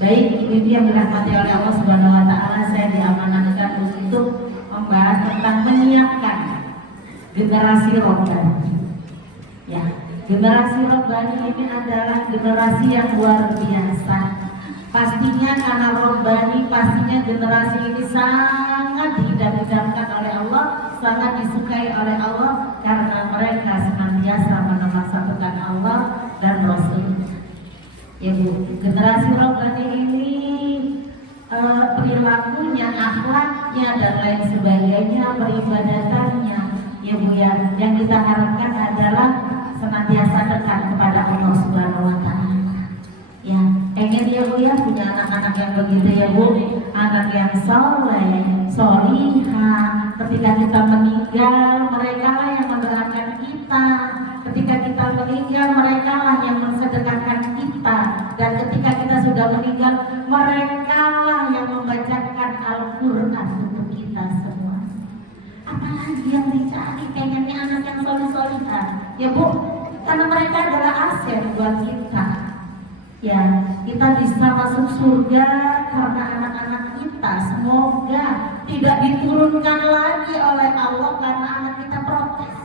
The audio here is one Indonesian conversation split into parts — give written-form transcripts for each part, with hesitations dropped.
Baik, ibu yang dirahmati oleh Allah Subhanahu wa taala, saya diamanatkan untuk membahas tentang menyiapkan generasi robbani. Ya, generasi robbani ini adalah generasi yang luar biasa. Pastinya karena robbani, pastinya generasi ini sangat diidam-idamkan oleh Allah, sangat disukai oleh Allah karena mereka senantiasa menomor-satukan Allah dan Rasul. Ya Bu, generasi robbani ini perilakunya, akhlaknya dan lain sebagainya, peribadatannya, ya Bu ya, yang kita harapkan adalah senantiasa dekat kepada Allah Subhanahu wa taala. Ya, pengen ya Bu ya punya anak-anak yang begitu ya Bu, anak yang soleh, solihah. Ketika kita meninggal, mereka lah yang mendoakan kita. Ketika kita meninggal, mereka lah yang mensedekahkan kita. Dan ketika kita sudah meninggal, mereka lah yang membacakan Al-Quran untuk kita semua. Apalagi yang dicari, pengennya anak yang soleh-solihah ya Bu, karena mereka adalah aset buat kita. Ya, kita bisa masuk surga karena anak-anak kita. Semoga tidak diturunkan lagi oleh Allah karena anak kita protes.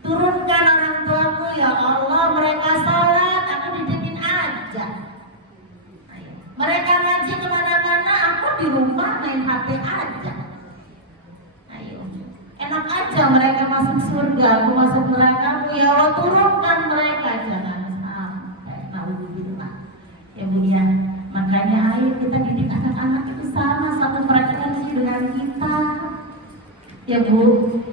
Turunkan orang tuaku ya Allah, mereka sholat, aku didikin aja. Mereka ngaji kemana-mana, aku di rumah main HP aja. Ayo, enak aja mereka masuk surga, aku masuk neraka. Ya Allah, turunkan mereka, jangan sampai. Alhamdulillah. Ya Bu ya, makanya ayo kita didik anak-anak itu sama satu frekuensi dengan kita. Ya Bu,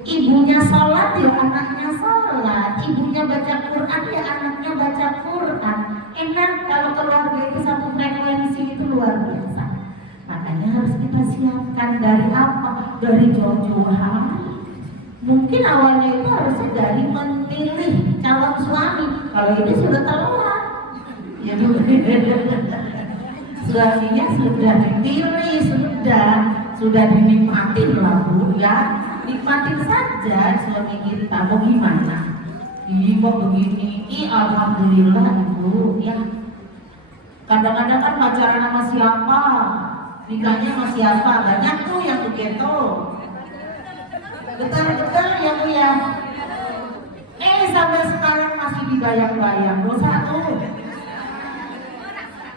ibunya sholat ya anaknya sholat, ibunya baca Quran ya anaknya baca Quran. Enak kalau keluarga itu satu frekuensi, itu luar biasa. Makanya harus kita siapkan dari apa? Dari jauh-jauhan. Mungkin awalnya itu harusnya dari memilih calon suami. Kalau ini sudah telat, ya Bu. Suaminya sudah dipilih, sudah dinikmatin lah Bu ya. Nikmatin saja suami kita, mau gimana? Ih kok begini? Alhamdulillah Ibu ya. Kadang-kadang kan pacaran sama siapa, nikahnya sama siapa, banyak tuh yang begitu. Betul-betul ya Bu ya. Sampai sekarang masih dibayang-bayang dosa tuh.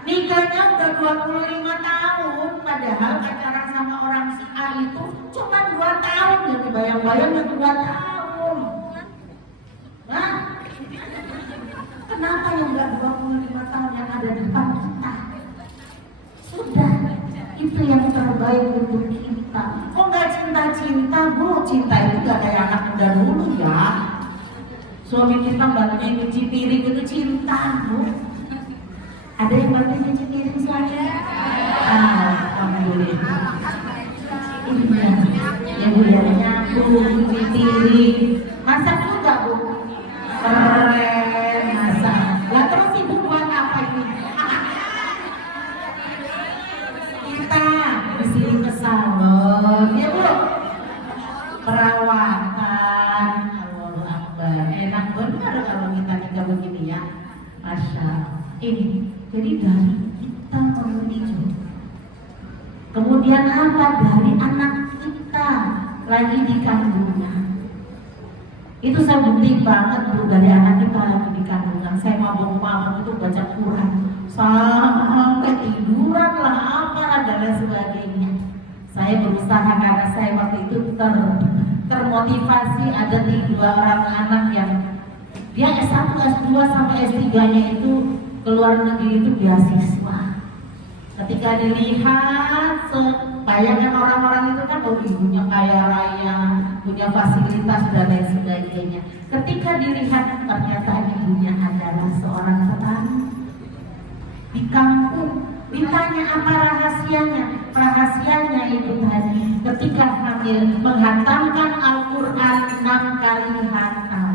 Nikahnya udah 25 tahun, padahal pacaran sama orang si A itu cuma 2 tahun, yang dibayang-bayang yang 2 tahun. Nah, kenapa yang enggak 25 tahun yang ada di depan kita? Sudah, itu yang terbaik untuk kita. Kok nggak cinta-cinta Bu? Cinta itu gak kayak anak muda dulu ya. Suami kita bantunya nyuci piring itu cinta Bu. Ada yang bantu nyuci piring suami? Alhamdulillah. Iya, ya Bu ya, nyapu, nyuci piring, masak juga Bu. Keren, masak. Lah terus Ibu buat apa ini? Kita di sini ke salon, ya Bu. Perawatan, Allahu Akbar. Enak benar kalau kita nikah begini ya. Masya Allah. Ini jadi dari kita menuju. Kemudian apa? Dari anak kita lagi di kandungan. Itu saya bukti banget Bu, dari anak kita lagi di kandungan. Saya mabuk-mabuk itu baca Quran sampai tiduran lah apa dan lain sebagainya. Saya berusaha karena saya waktu itu termotivasi. Ada 2 orang anak yang dia S1, S2 sampai S3-nya itu keluar negeri itu beasiswa. Ketika dilihat bayangkan orang-orang itu kan, oh ibunya kaya raya, punya fasilitas dan lain sebagainya. Ketika dilihat ternyata ibunya adalah seorang petani di kampung. Ditanya apa rahasianya? Rahasianya itu tadi ketika hamil menghantamkan Al-Quran 6 kali hatam.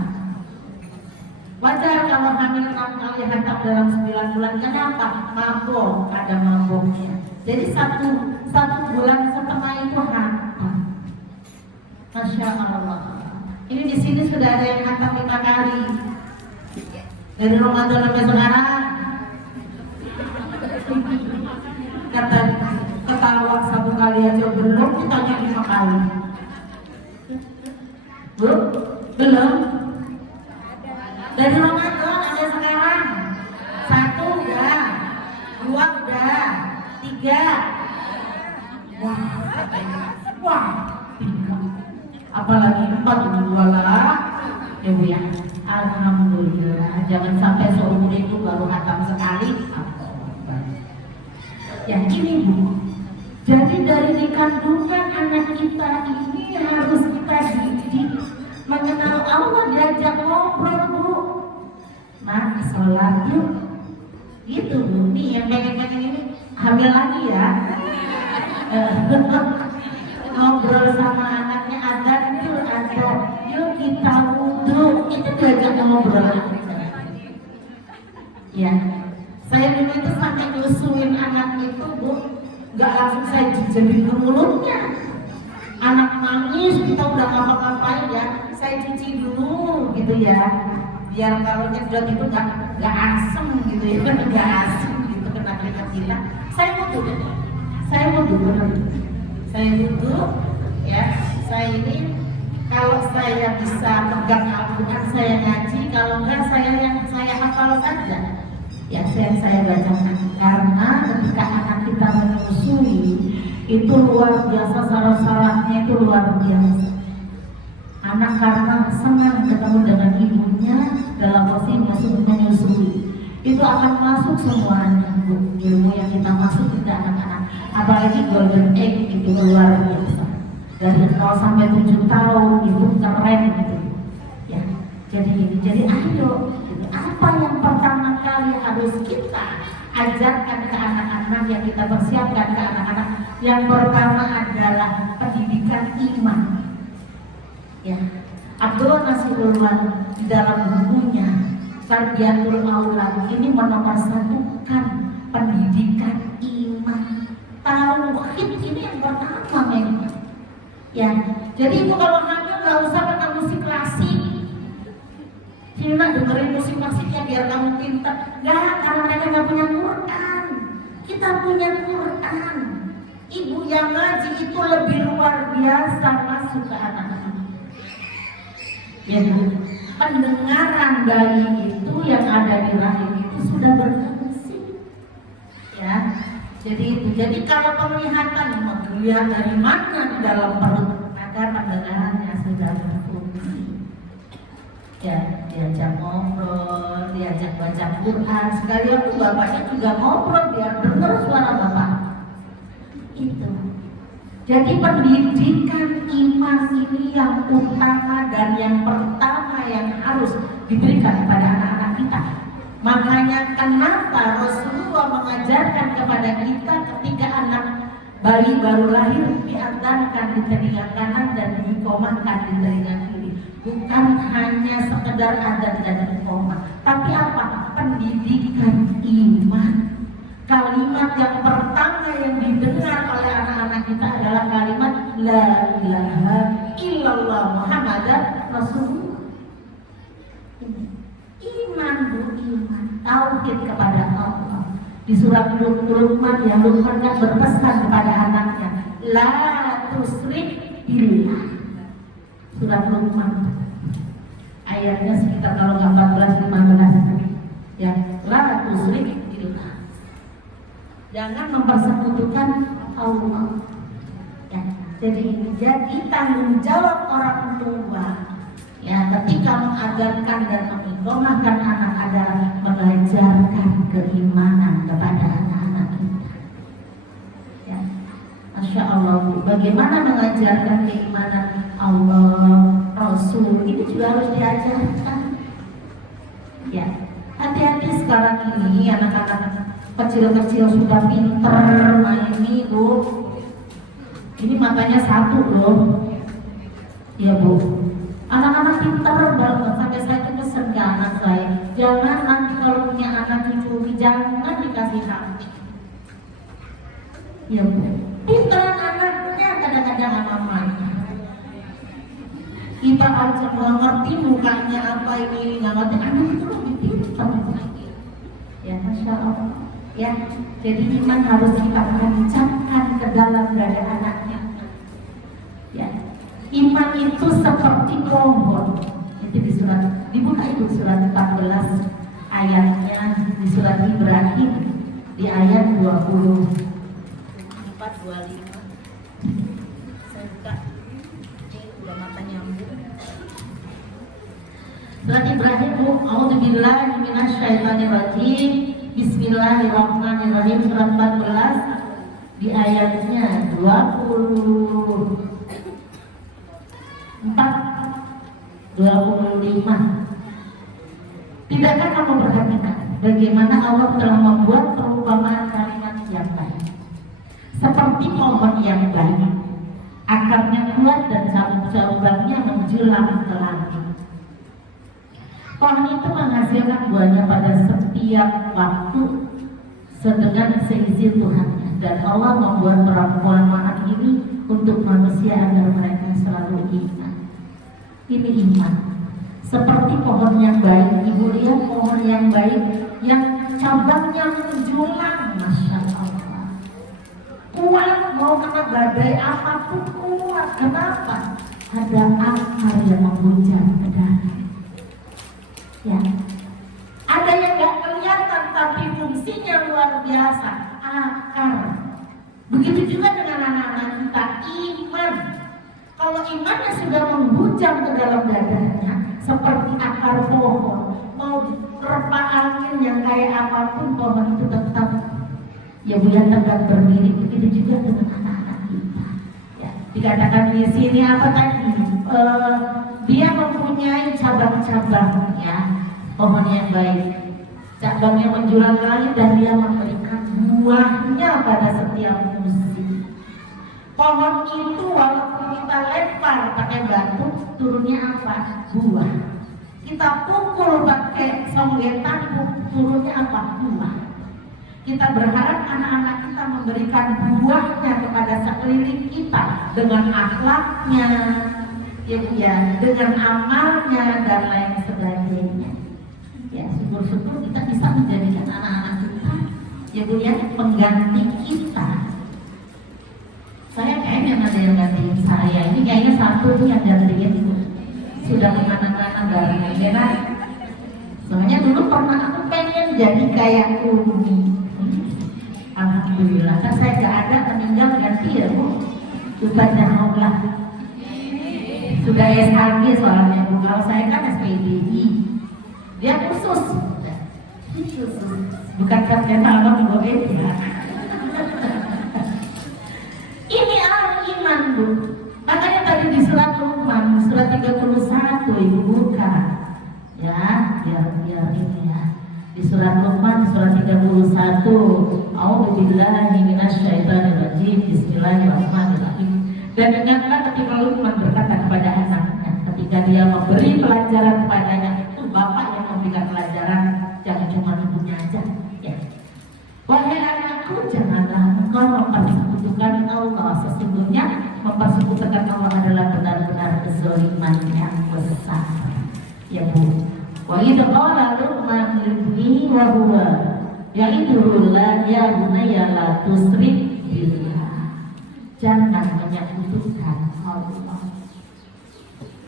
Wajar kalau hamil 6 kali hatam dalam 9 bulan. Kenapa? Mabok, ada maboknya. Jadi satu bulan setengah itu hatam. Masya Allah. Ini di sini sudah ada yang hatam 5 kali. Dari Ramadan sampai sekarang. Kata ketawa satu kali aja belum, ditanya 5 kali. Bu, belum. Dari Ramadan ada sekarang. 1 udah, 2 udah, 3. Wah, 3. Apalagi 4 udah 2 lah. Ya Bu ya. Alhamdulillah. Jangan sampai seumur itu baru khatam sekali. Ya ini Bu. Jadi dari dikandungan anak kita ini harus kita didik mengenal Allah, diajak ngobrol Bu. Nah, sholat yuk. Gitu Bu. Nih yang pengen-pengen ini hamil lagi ya. Ngobrol sama anaknya, azan yuk, azan yuk kita wudhu, itu diajak ngobrol. Ya, saya dulu itu sampai nyusuin anak itu Bu, nggak langsung saya jejebin ke mulutnya. Anak nangis, kita udah ngapa-ngapain ya, saya cuci dulu gitu ya, biar kalau nyedot itu nggak asem gitu ya, nggak asem gitu kena keringat kita. Saya wudhu ya. Saya ini kalau saya bisa pegang Al-Quran saya ngaji, kalau enggak saya hafal saja. Ya saya bacakan, karena ketika anak kita menyusui itu luar biasa, saraf-sarafnya itu luar biasa. Anak karena senang ketemu dengan ibunya dalam posisi menyusui, itu akan masuk semuanya Bu, ilmu yang kita masuk ke anak-anak, apalagi golden egg itu luar biasa. Dari 0 sampai 7 tahun itu keren gitu ya. Jadi ayo gitu. Apa yang pertama kali harus kita ajarkan ke anak-anak, yang kita persiapkan ke anak-anak? Yang pertama adalah pendidikan iman ya. Abdul Nasirullah di dalam bukunya Tarbiyatul Aulad ini menomorsatukan pendidikan iman, tauhid ini yang pertama memang. Ya, jadi ibu kalau hamil nggak usah pakai musik klasik. Kita dengerin musik klasiknya biar kamu pintar. Nggak, karena mereka nggak punya Quran. Kita punya Quran. Ibu yang ngaji itu lebih luar biasa masuk ke anak-anak. Ya, pendengaran bayi itu yang ada di rahim itu sudah berfungsi. Ya. Jadi kalau penglihatan melihat dari mana di dalam perut, maka pendengarannya sudah berfungsi. Ya, diajak ngobrol, diajak baca Quran. Sekali waktu bapaknya juga ngobrol biar dengar suara bapak. Itu. Jadi pendidikan iman ini yang utama dan yang pertama yang harus diberikan kepada anak-anak kita. Makanya kenapa Rasulullah mengajarkan kepada kita ketika anak bayi baru lahir diadzankan di telinga kanan dan diiqomahkan di telinga kiri. Bukan hanya sekedar adzan dan iqomah, tapi apa? Pendidikan iman. Kalimat yang pertama yang didengar oleh anak-anak kita adalah kalimat La ilaha illallah Muhammadan Rasulullah. Iman Bu, iman, tauhid kepada Allah. Di surat Luqman yang Luqman kan berpesan kepada anaknya, La tusrik billah. Surat Luqman ayatnya sekitar kalau nggak 14-15 ya, La tusrik billah. Jangan mempersekutukan Allah ya. Jadi tanggung jawab orang tua ya ketika mengajarkan dan mengiqomahkan anak adalah mengajarkan keimanan kepada anak-anak kita ya. Masya Allah Bu, bagaimana mengajarkan keimanan Allah, Rasul, ini juga harus diajarkan ya. Hati-hati sekarang ini anak-anak kecil-kecil sudah pinter main ini Bu, ini matanya 1 loh ya Bu. Anak-anak pintar banget, sampai saya tuh pesen ke anak saya, jangan nanti kalau punya anak cucu jangan dikasih sapi. Ya Bu, pintaran anaknya kadang-kadang mamanya. Kita aja nggak ngerti mukanya apa ini, nggak ngerti, anak itu lebih pintar. Ya Masya Allah. Ya, jadi iman harus kita tancapkan ke dalam dada anaknya. Ya, iman itu seperti pohon. Itu di surat, dibuka itu surat 14 ayatnya di surat Ibrahim di ayat 24-25. Saya buka, ini udah mata nyambung. Surat Ibrahim, A'udzubillahi minasyaitonirrajim. Bismillahirrahmanirrahim, surat 14 di ayatnya 25. Tidakkah kamu perhatikan bagaimana Allah telah membuat perumpamaan kalimat yang baik, seperti pohon yang baik, akarnya kuat dan cabang-cabangnya menjulang ke langit. Pohon itu menghasilkan buahnya pada setiap waktu sedengan seizin Tuhannya, dan Allah membuat perumpamaan ini untuk manusia agar mereka selalu ingat. Ini iman. Seperti pohon yang baik, ibu lihat pohon yang baik yang cabangnya menjulang, masya Allah, kuat, mau kena badai apapun kuat. Kenapa? Ada akar yang menghujam ke dalam. Ya, ada yang nggak kelihatan tapi fungsinya luar biasa, akar. Begitu juga dengan anak-anak kita, iman. Kalau imannya sudah menghujam ke dalam dadanya, seperti akar pohon, mau terpa angin yang kayak apapun, pohon itu tetap ya Bu ya tegak berdiri. Begitu juga dengan anak-anak kita. Ya, dikatakan di sini apa tadi? Dia mempunyai cabang-cabang, ya, pohon yang baik, cabangnya menjulang ke langit, dan dia memberikan buahnya pada setiap musim. Pohon itu walaupun kita lempar pakai batu, turunnya apa? Buah. Kita pukul pakai songgetan, turunnya apa? Buah. Kita berharap anak-anak kita memberikan buahnya kepada sekeliling kita dengan akhlaknya, ya, dengan amalnya dan lain sebagainya. Ya, syukur-syukur kita bisa menjadikan anak-anak kita, ya Bu ya, pengganti kita. Saya kayaknya ada yang gantiin saya. Ini kayaknya satu tuh yang gantiin Bu. Sudah kemana-mana dari merah. Soalnya dulu pernah aku pengen jadi kayak Umi. Alhamdulillah, kan saya gak ada, meninggal ganti ya Bu. Ustaznya Allah. Sudah SHG soalnya Bu. Kalau saya kan SPDI. Dia khusus. Bukan sarjana alam Bu ya. Ini iman Bu. Makanya tadi di surat Luqman, surat 31 Ibu buka. Ya, biar ini ya. Di surat Luqman surat 31, A'udzubillahi minasyaitonirrajim, Bismillahirrahmanirrahim. Dan ingatlah ketika Luqman berkata kepada anaknya, ketika dia memberi pelajaran kepadanya, itu bapak yang memberikan pelajaran, jangan cuma ibunya aja. Ya. Wahai anakku, janganlah engkau mempersekutukan Allah. Sesungguhnya mempersekutukan Allah adalah benar-benar kezaliman yang besar. Ya Bu. Wa idza qala Luqman libnihi wa huwa ya'iduhu la ya bunayya la tusyrik billah. Jangan menyekutukan Allah.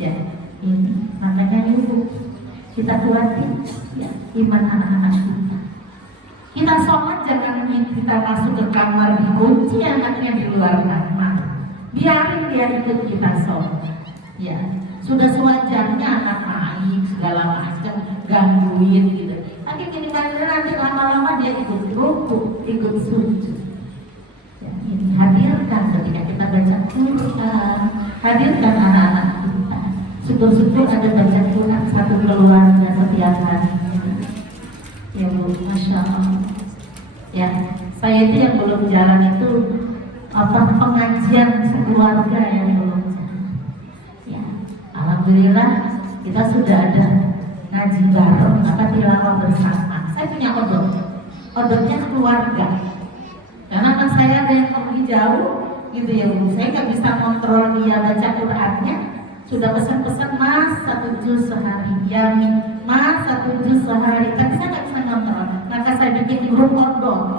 Ya, ini makanya Ibu kita kuatin ya iman anak-anak kita. Kita sholat jangan kita masuk ke kamar dikunci anaknya di luar kamar. Biarin dia ikut kita sholat. Ya, sudah sewajarnya anak main segala macam gangguin gitu. Tapi minimal nanti lama-lama dia ikut ruku, ikut sujud. Ya, ini hadirkan ketika kita baca Quran, hadirkan anak-anak kita. Syukur-syukur ada baca Quran satu keluarga setiap hari. Ya Bu, Masya Allah. Ya, saya itu yang belum jalan itu pengajian sekeluarga yang belum jalan. Ya, alhamdulillah kita sudah ada ngaji bareng, tilawah bersama. Saya punya odotnya keluarga. Karena anak saya ada yang pergi jauh, gitu ya Bu. Saya nggak bisa kontrol dia baca Qurannya. Sudah pesan-pesan Mas 1 juz sehari, ya Mas 1 juz sehari. Tapi saya nggak bisa kontrol. Maka saya saya bikin grup outdoor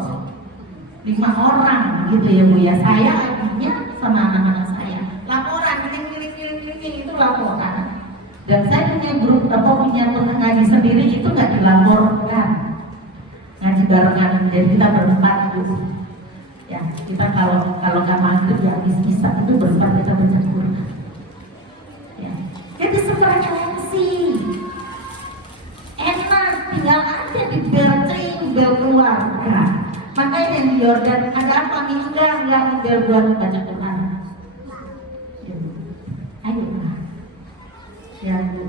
5 orang gitu ya Bu ya. Saya adiknya sama anak-anak saya laporan gini itu laporan. Dan saya punya grup punya ngaji sendiri itu nggak dilaporkan, ngaji barengan, jadi kita berempat Bu. Ya kita kalau nggak maghrib ya habis kisah itu berempat kita baca Quran. Ya jadi sefrekuensi, enak, tinggal aja di bel keluarga. Makanya yang di Yordan ada apa nih? Enggak bel buat baca Quran. Ayo ya Bu.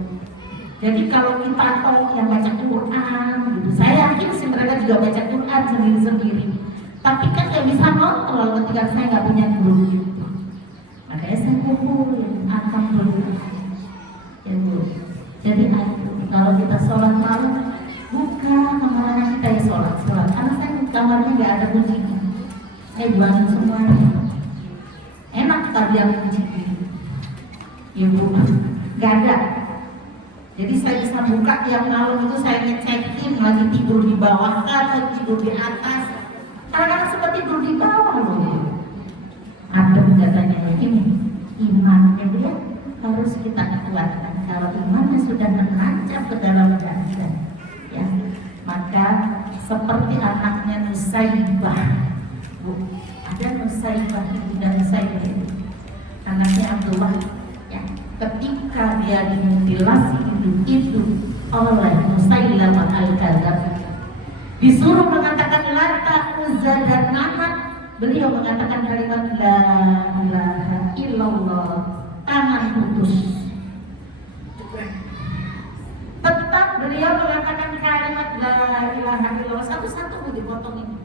Jadi kalau kita tahu yang baca Quran gitu, saya yakin sih mereka juga baca Quran sendiri-sendiri. Tapi kan nggak bisa nonton ketika saya nggak punya guru gitu. Makanya saya kumpulin akan berdoa ya Bu. Jadi kalau kita sholat malam, buka kamar anak kita ya sholat. Karena saya kamarnya nggak ada kuncinya, saya buangin semuanya. Enak tadi yang kunci ya Bu, nggak ada. Jadi saya bisa buka yang malam itu saya ngecekin lagi tidur di bawah atau tidur di atas. Kadang-kadang seperti tidur di bawah loh. Adem katanya ini imannya dia harus kita kuatkan. Kalau imannya sudah menancap ke dalam dada, ya maka seperti anaknya Nusaibah, Bu. Ada Nusaibah ibu dan Nusaibah anaknya Abdullah. Ketika dia dimutilasi hidup oleh Musailamah al-Kadzdzab, disuruh mengatakan Lata, Uzza dan Manat, beliau mengatakan kalimat la ilaha illallah, tangan putus. Tetap beliau mengatakan kalimat la ilaha illallah, satu-satu dipotong ini,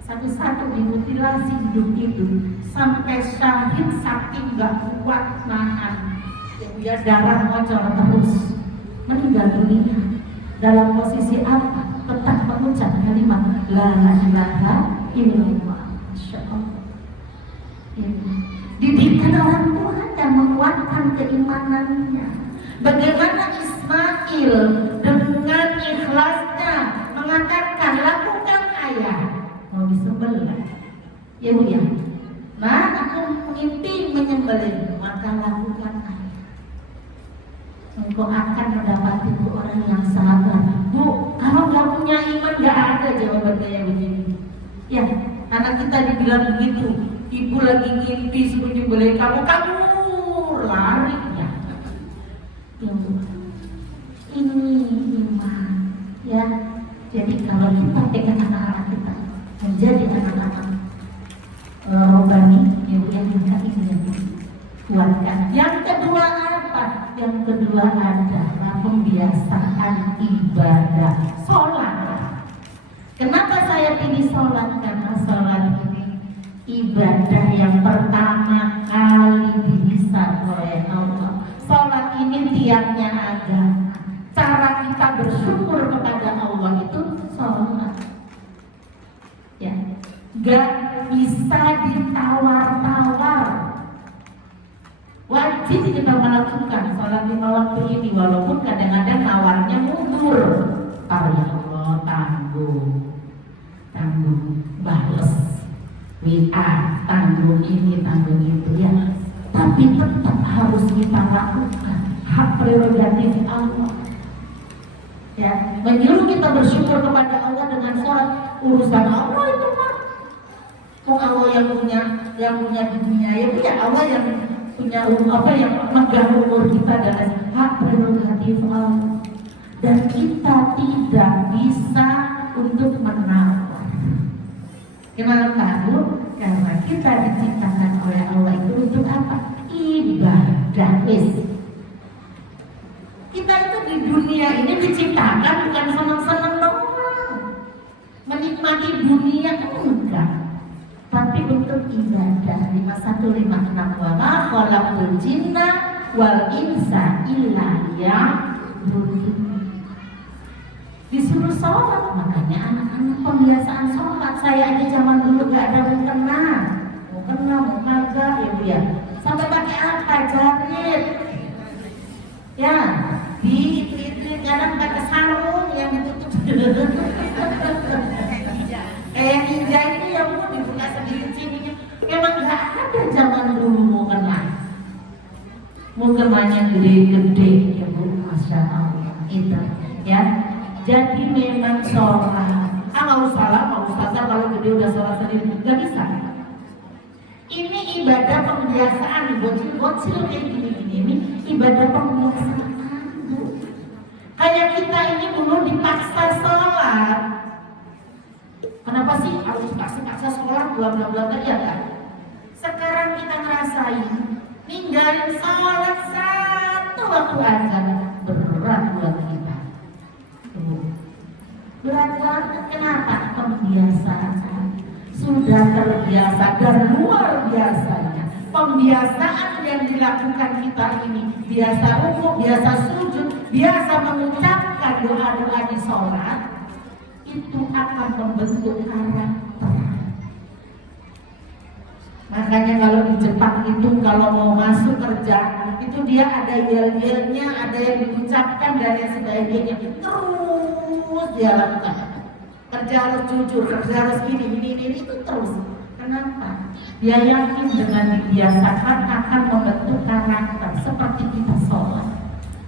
satu-satu dimutilasi hidup sampai syahid saking gak kuat nahan. Ya darah ngocor terus, meninggal dunia dalam posisi apa? Tetap mengucap kalimat la ilaha illallah. Masya Allah. Didikan orang tua dan menguatkan keimanannya. Bagaimana Ismail dengan ikhlasnya mengatakan lakukan ayah, mau disembelih ya Bu ya. Nah aku mimpi menyembelih, maka lakukan ayah. Engkau akan mendapati orang yang sabar. Bu, kalau nggak punya iman nggak ada jawaban kayak begini. Ya, anak kita dibilang begitu. Ibu lagi ngimpi sebelum boleh kamu lari ya. Ini iman. Ya, jadi kalau kita pegang anak-anak kita menjadi anak-anak rohani, yang kita ingin kuatkan. Yang kedua apa? Yang kedua adalah pembiasaan ibadah sholat. Kenapa saya pilih sholat? Karena sholat ini ibadah yang pertama kali dihisab oleh Allah. Sholat ini tiangnya agama. Cara kita bersyukur kepada Allah itu sholat. Ya, gak bisa ditawar-tawar. Wajib kita melakukan sholat 5 waktu ini, walaupun kadang-kadang nawarnya mundur. Ya Allah, tanggung bales WA, tanggung ini, tanggung itu ya. Tapi tetap harus kita lakukan, hak prerogatif Allah. Ya, menyuruh kita bersyukur kepada Allah dengan sholat, urusan Allah itu mah. Kok Allah yang punya dunia ya punya Allah yang punya apa yang memegang umur kita dan hak prerogatif Allah. Dan kita tidak bisa untuk menawar. Kenapa Bu? Karena kita diciptakan oleh Allah itu untuk apa? Ibadah. Kita itu di dunia ini diciptakan bukan senang-senang doang, menikmati dunia enggak, tapi untuk ibadah. 5156 wa ma khalaqtul jinna wal insa illa liya'budun. Disuruh sholat, makanya anak-anak pembiasaan sholat. Saya aja zaman dulu gak ada mukena, mau kagak ya Bu ya. Sampai pakai apa? Jarit. Ya, di kadang pakai sarung yang ditutup. Memang nggak ada zaman dulu mukenanya gede-gede ya Bu, masya Allah itu ya. Jadi memang sholat, nggak usah lah, nggak usah kalau gede udah sholat sendiri nggak bisa. Ini ibadah pembiasaan, bocil-bocil kayak gini-gini ini ibadah pembiasaan. Kayak kita ini dulu dipaksa sholat. Kenapa sih harus paksa sholat bulan-bulan aja kan? Sekarang kita ngerasain ninggalin sholat satu waktu azan berat buat kita. Berat banget, kenapa? Pembiasaan. Sudah terbiasa dan luar biasanya pembiasaan yang dilakukan kita ini, biasa rukuk, biasa sujud, biasa mengucapkan doa-doa di sholat, itu akan membentuk karakter. Makanya kalau di Jepang itu kalau mau masuk kerja itu dia ada yel-yelnya, ada yang diucapkan dan yang sebagainya, terus dia lakukan. Kerja harus jujur, kerja harus ini itu terus. Kenapa? Dia yakin dengan dibiasakan akan membentuk karakter seperti kita sholat.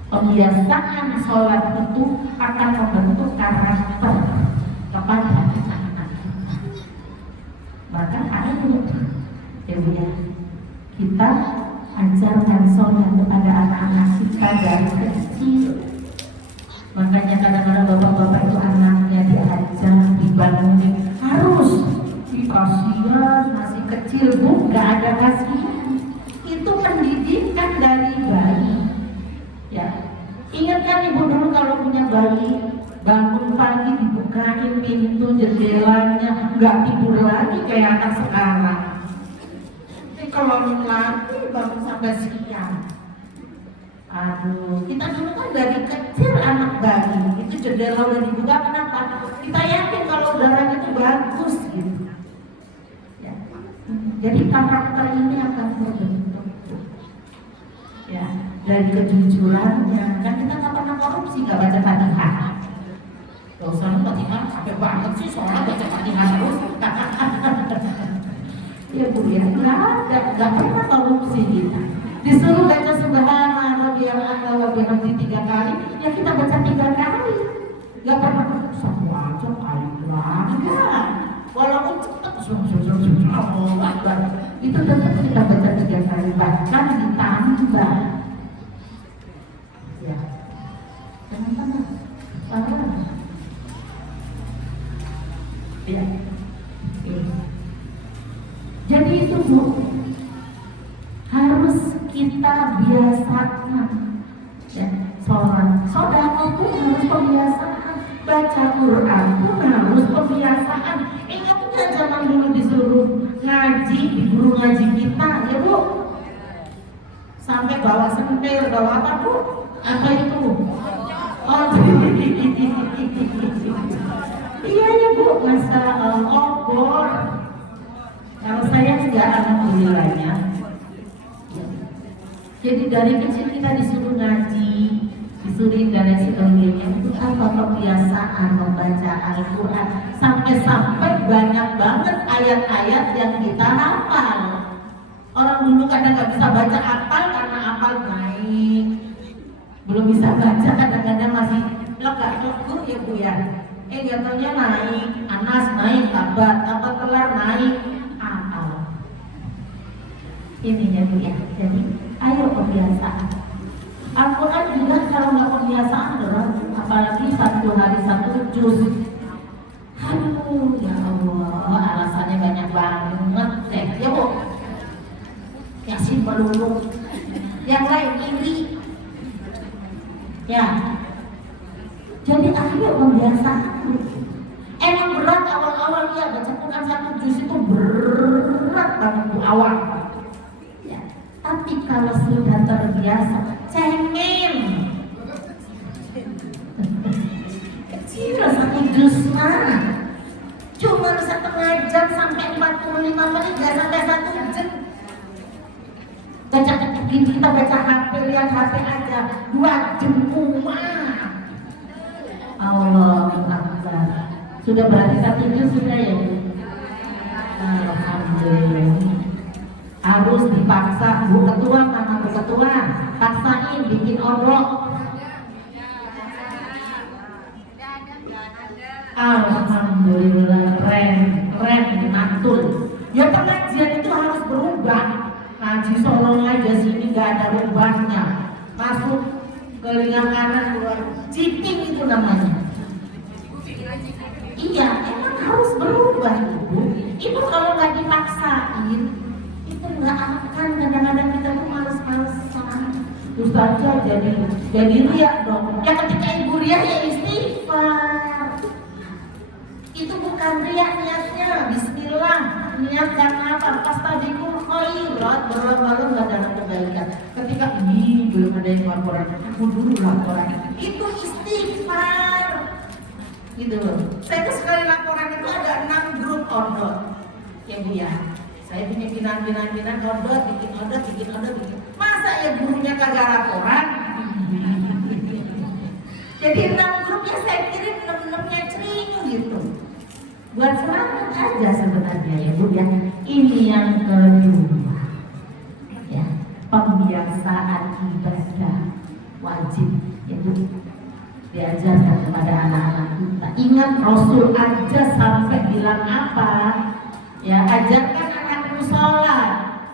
Pembiasaan sholat itu akan membentuk karakter kepada anak-anak kita. Maka ayo ya, kita ajarkan sholat kepada anak-anak kita dari kecil. Makanya kadang-kadang bapak-bapak itu anaknya diajar, dibangunin, harus dikasihan, masih kecil Bu, gak ada kasihan. Itu pendidikan dari bayi. Ya, ingat kan ibu dulu kalau punya bayi, bangun pagi dibukain pintu jendelanya, nggak tidur lagi kayak anak sekarang. Tapi kalau lagi bangun sampai siang. Aduh, kita dulu kan dari kecil anak bayi itu jendela udah dibuka, kenapa? Kita yakin kalau udaranya itu bagus gitu. Ya. Jadi karakter ini akan terbentuk. Ya, dari kejujurannya. Kan kita nggak pernah korupsi, nggak baca Fatihah. Gak usah Fatihah, capek banget sih soalnya baca Fatihah terus. Ya Bu ya, nggak pernah korupsi kita. Disuruh baca subhanallah wa bihamdihi 3 kali, ya kita baca 3 kali. Gak pernah satu aja kali lah. Walaupun cepat itu tetap kita baca 3 kali, bahkan ditambah. Ya, kenapa? Ya. Jadi itu Bu, harus kita biasakan ya, sholat, sedekah pun harus pembiasaan, baca Quran pun harus pembiasaan. Ingat nggak zaman dulu disuruh ngaji di guru ngaji kita ya Bu, sampai bawa sentir, bawa apa Bu? Apa itu? Oh iya ya Bu, masalah obor. Kalau saya enggak, alhamdulillahnya. Jadi dari kecil kita disuruh ngaji, disuruh dan lain sebagainya. Itu apa? Kebiasaan membaca Al-Quran. Sampai banyak banget ayat-ayat yang kita hafal. Orang dulu kadang nggak bisa baca hafal karena hafal naik. Belum bisa baca, kadang-kadang masih lega-lega ya Bu ya. Jatuhnya naik, Anas naik, tabat kelar naik, hafal. Ininya Bu ya. Jadi ayo kebiasaan. Al-Quran juga kalau nggak kebiasaan berat, apalagi 1 hari 1 juz. Aduh ya Allah, alasannya banyak banget deh ya Bu. Yasin melulu, yang lain iri. Ya, jadi ayo kebiasaan. Emang berat awal-awal ya, baca Quran 1 juz itu berat banget Bu awal. Tapi kalau sudah terbiasa, cengeng. Kecil 1 juz cuma 1/2 jam sampai 45 menit, gak sampai 1 jam. Baca kita baca HP, lihat HP aja 2 jam Allah Akbar. Sudah berarti 1 juz sudah ya? Alhamdulillah. harus dipaksa. Bu ketua, mana bu ketua, paksain bikin odok. Alhamdulillah, keren mantul. Ya pengajian itu harus berubah. Ngaji Solo aja sini nggak ada rubahnya. Masuk ke lingkar kanan keluar cheating itu namanya. Iya, emang harus berubah ibu. Ibu kalau nggak dipaksain itu nggak akan. Kadang-kadang kita tuh males-malesan. Terus aja jadi riak dong. Ya ketika ibu riak ya istighfar. Itu bukan riak niatnya. Bismillah. Niat karena apa? Fastabiqul khairat. Berlalu nggak dalam kebaikan. Ketika ini belum ada yang laporan, aku dulu laporan. Itu istighfar. Gitu loh. Saya tuh sekali laporan itu ada 6 grup order. Ya Bu ya. Saya punya binan order, bikin order. Masa ya gurunya kagak laporan? Jadi 6 grupnya saya kirim 6-6-nya cering gitu. Buat semangat aja sebenarnya ya Bu ya. Ini yang kedua. Ya, pembiasaan ibadah wajib ya Bu. Diajarkan kepada anak-anak kita. Ingat Rasul aja sampai bilang apa? Ya, ajarkan anakmu sholat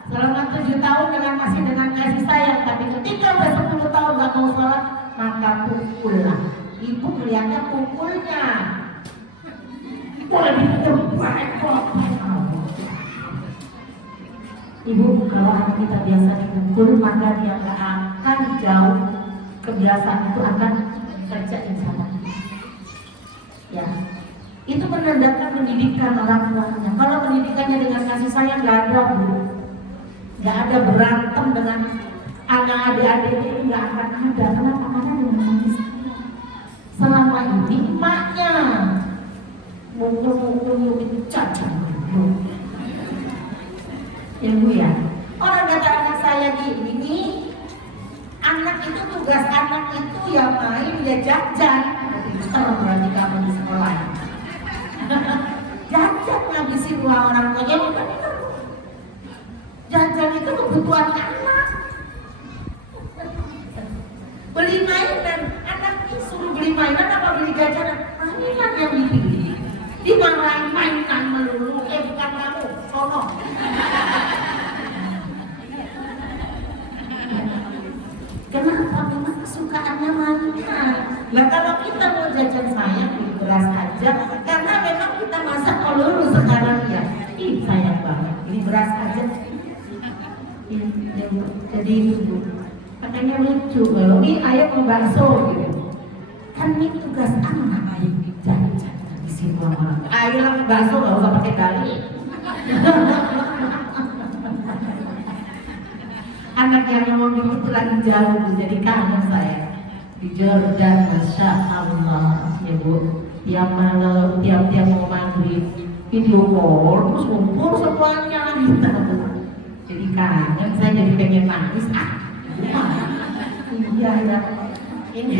selama 7 tahun dengan kasih sayang. Tapi ketika udah 10 tahun gak mau sholat, maka pukullah. Ibu melihatnya pukulnya. Boleh ditebak. Ibu, kalau anak kita biasa dipukul, maka dia gak akan jauh. Kebiasaan itu akan kerjain sama kita. Ya, itu menandakan pendidikan orang tuanya. Kalau pendidikannya dengan kasih sayang nggak ada Bu, nggak ada berantem dengan anak adik-adiknya, itu nggak akan ada. Kenapa? Karena dengan kasih sayang. Selama ini emaknya mukul itu cacat. Ya Bu ya. Orang kata anak saya gini, anak itu tugas anak itu ya main, ya jajan. Serem berarti kamu di sekolah. Jajan ngabisin uang orang tuanya bukan itu. Jajan itu kebutuhan anak. Beli mainan, anak ini suruh beli mainan apa beli jajanan? Mainan yang dipilih. Dimarahin mainan melulu, bukan kamu, sono. Kenapa? Memang kesukaannya mainan. Nah kalau kita mau jajan sayang beli beras aja, karena memang kita masak kolor sekarang ya. Ih sayang banget, beli beras aja. Jadi itu makanya lucu kalau ini ayam mau bakso gitu. Kan ini tugas anak ayam jajan di sini orang. Ayam bakso nggak usah pakai kali. Anak yang ngomong itu lagi jauh, jadi kangen saya di Jordan, masya Allah ya Bu. Tiap malam, tiap mau maghrib video call terus ngumpul semuanya gitu. Jadi kangen, saya jadi pengen nangis. Iya ya. Ini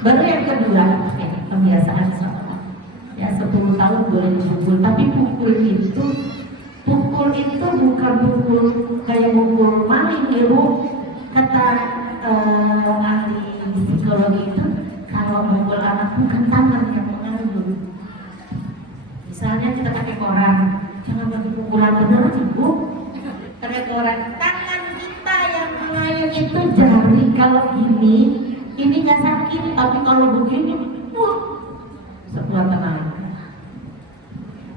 baru yang kedua, ya, kebiasaan sholat. Ya 10 tahun boleh dipukul, tapi pukul itu bukan pukul kayak pukul maling ya Bu. Kata ahli psikologi itu, kalau mukul anak bukan tangan yang mengatur. Misalnya kita pakai koran, jangan pakai pukulan beneran Ibu. Pakai koran, tangan kita yang mengayun itu jari. Kalau ini nggak sakit, tapi kalau begini, sebuah tenaga.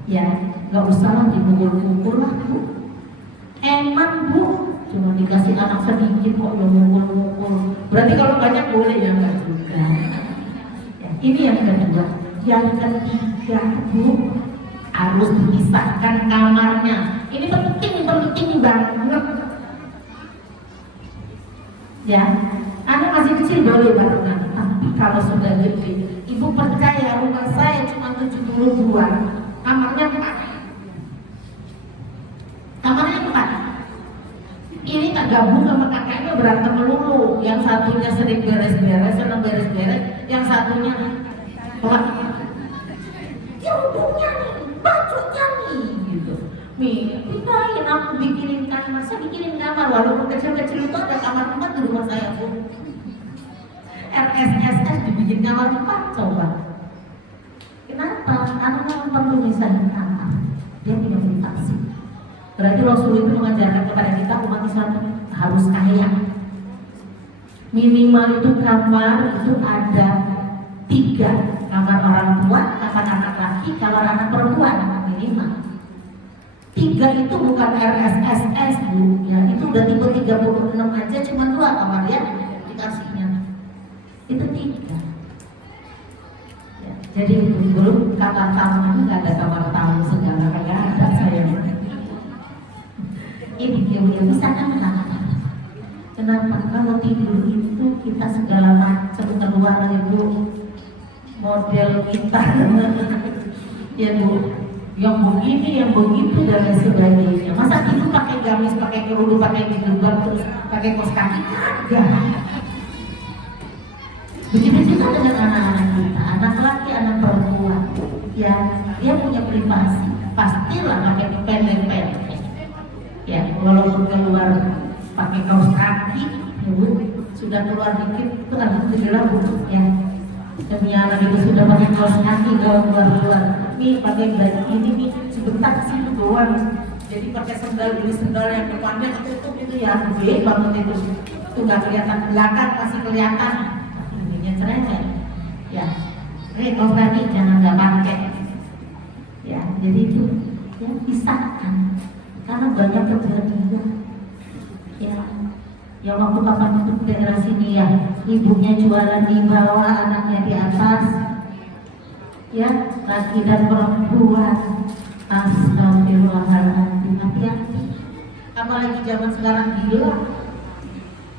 Ya, nggak usah lah dipukul-pukul lah Bu. Emang Bu, cuma dikasih anak sedikit kok yang mukul-mukul. Berarti kalau banyak boleh ya nggak juga. Ya, ini yang kedua. Yang ketiga Bu, harus dipisahkan kamarnya. Ini penting banget. Ya, anak masih kecil boleh barengan. Tapi kalau sudah gede, Ibu percaya rumah saya cuma 72, kamarnya 4. Kamarnya 4. Ini tak gabung sama kakaknya berantem melulu. Yang satunya sering beres-beres, senang beres-beres. Yang satunya ya untungnya nih, bajunya nih gitu. Nih, pindahin aku bikinin kamar, saya bikinin kamar walaupun kecil-kecil itu ada kamar 4 di rumah saya Bu. RSSS dibikin kamar 4 coba. Kenapa? Karena memang perlu misalnya kamar. Dia punya privasi. Berarti Rasul itu mengajarkan kepada kita umat Islam harus kaya. Minimal itu kamar itu ada 3, kamar orang tua, kamar anak laki, kamar anak perempuan minimal. 3 itu bukan RSSS Bu, ya itu udah tipe 36 aja cuma 2 kamar ya dikasihnya. Itu 3. Ya, jadi belum kamar tamu, nggak ada kamar tamu segala nggak ada saya. Ini dia bisa kan kenapa? Kalau tidur itu kita segala macam keluar itu model kita ya Bu, yang begini, yang begitu dan lain sebagainya. Masa tidur pakai gamis, pakai kerudung, pakai jilbab, terus pakai kaos kaki? Enggak. Begitu juga dengan anak-anak kita, anak laki, anak perempuan. Ya, dia punya privasi. Pastilah pakai pendek-pendek. Ya, walaupun keluar pakai kaos kaki, ya Bu, sudah keluar dikit, itu alhamdulillah Bu. Ya, demi anak itu sudah pakai kaos kaki keluar. Nih pakai baju ini nih sebentar sih doang. Jadi pakai sendal ini, sendal yang depannya ketutup itu ya gede banget itu. Itu nggak kelihatan belakang, masih kelihatan. Ininya cerewet. Ya, kaos kaki jangan nggak pakai. Ya, jadi itu ya pisahkan. Karena banyak kejadian. Ya, yang waktu kapan itu daerah sini ya, ibunya jualan di bawah, anaknya di atas. Ya, laki dan perempuan. Astagfirullahaladzim, hati-hati. Apalagi zaman sekarang gila.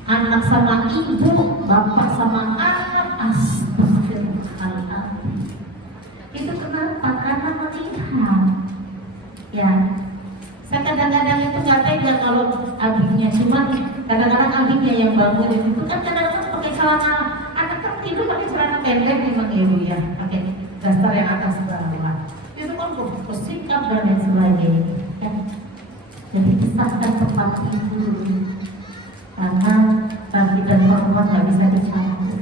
Anak sama ibu, bapak sama anak. Astagfirullahaladzim. Itu kenapa? Karena melihat. Ya, saya kadang-kadang itu nggak tega kalau adiknya, cuma kadang-kadang adiknya yang bangun itu kan kadang-kadang pakai celana, anak kan tidur pakai celana pendek memang ibu ya, pakai dasar yang atas bawah. Itu kan bersikap dan lain sebagainya. Kan? Jadi pisahkan tempat tidur, karena laki dan perempuan nggak bisa dicampur.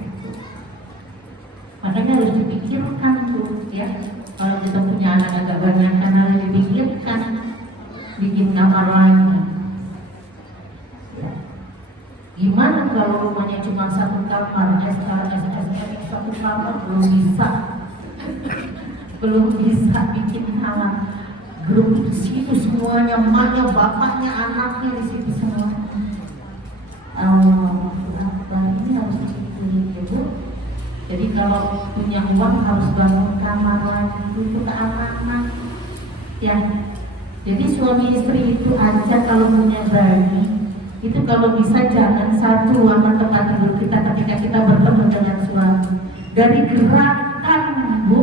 Makanya harus dipikirkan tuh, ya. Kalau kita punya anak agak banyak, karena harus dipikirkan, bikin kamar lagi. Ya. Gimana kalau rumahnya cuma 1 kamar, satu kamar belum bisa. Belum bisa bikin kamar, belum di situ semuanya, emaknya, bapaknya, anaknya di situ semua. Ini harus dipikirin ya Bu. Jadi kalau punya uang harus bangun kamar lagi, itu keamanan. Ya, jadi suami istri itu aja kalau punya bayi, itu kalau bisa jangan satu sama tempat tidur kita ketika kita bertemu dengan suami. Dari gerakan Bu,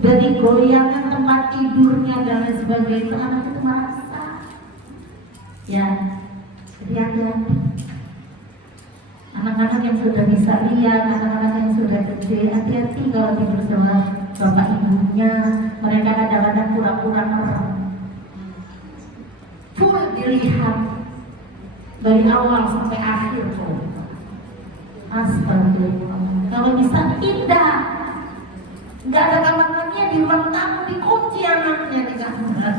dari goyangan tempat tidurnya dan lain sebagainya, itu anak itu merasa. Ya, jadi hati-hati. Anak-anak yang sudah bisa lihat, anak-anak yang sudah gede, hati-hati kalau tidur sama bapak ibunya. Mereka kadang-kadang pura-pura merem. Full dilihat dari awal sampai akhir tuh. Astagfirullah. Kalau bisa pindah. Nggak ada kamar-kamarnya di ruang tamu, dikunci anaknya di kamar.